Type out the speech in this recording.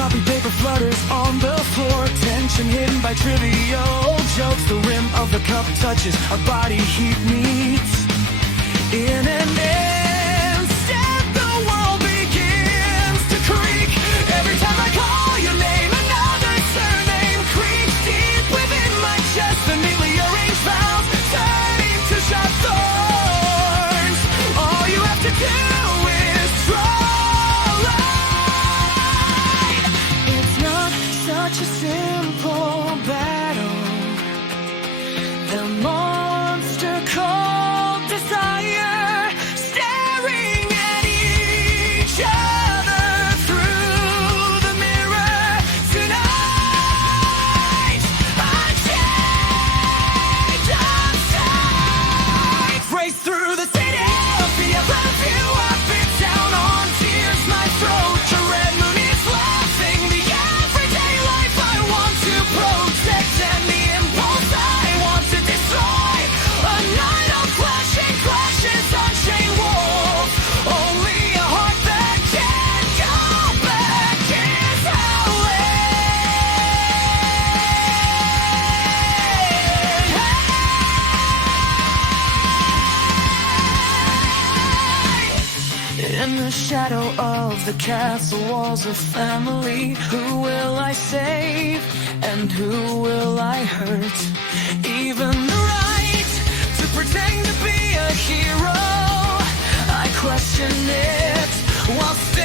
Copy paper flutters on the floor, tension hidden by trivial jokes. The rim of the cup touches, our body heat meets. In an instant, the world begins to creak. Every time I call your name, another surname creeps deep within my chest. The neatly arranged vows turning to sharp thorns. All you have to do is try. It's not such a simple battle. The monster called desire, staring at each other through the mirror tonight. Unchained, unchained. Race through the city, I'll love you up and down on tears. My throat, your red moon is laughing. The everyday life I want to protect, and the impulse I want to destroy. A night of flashing flashes, Unchained Wolf. Only a heart that can't go back is howling. In the shadow of the castle walls of family, who will I save and who will I hurt? Even the right to pretend to be a hero, I question it while still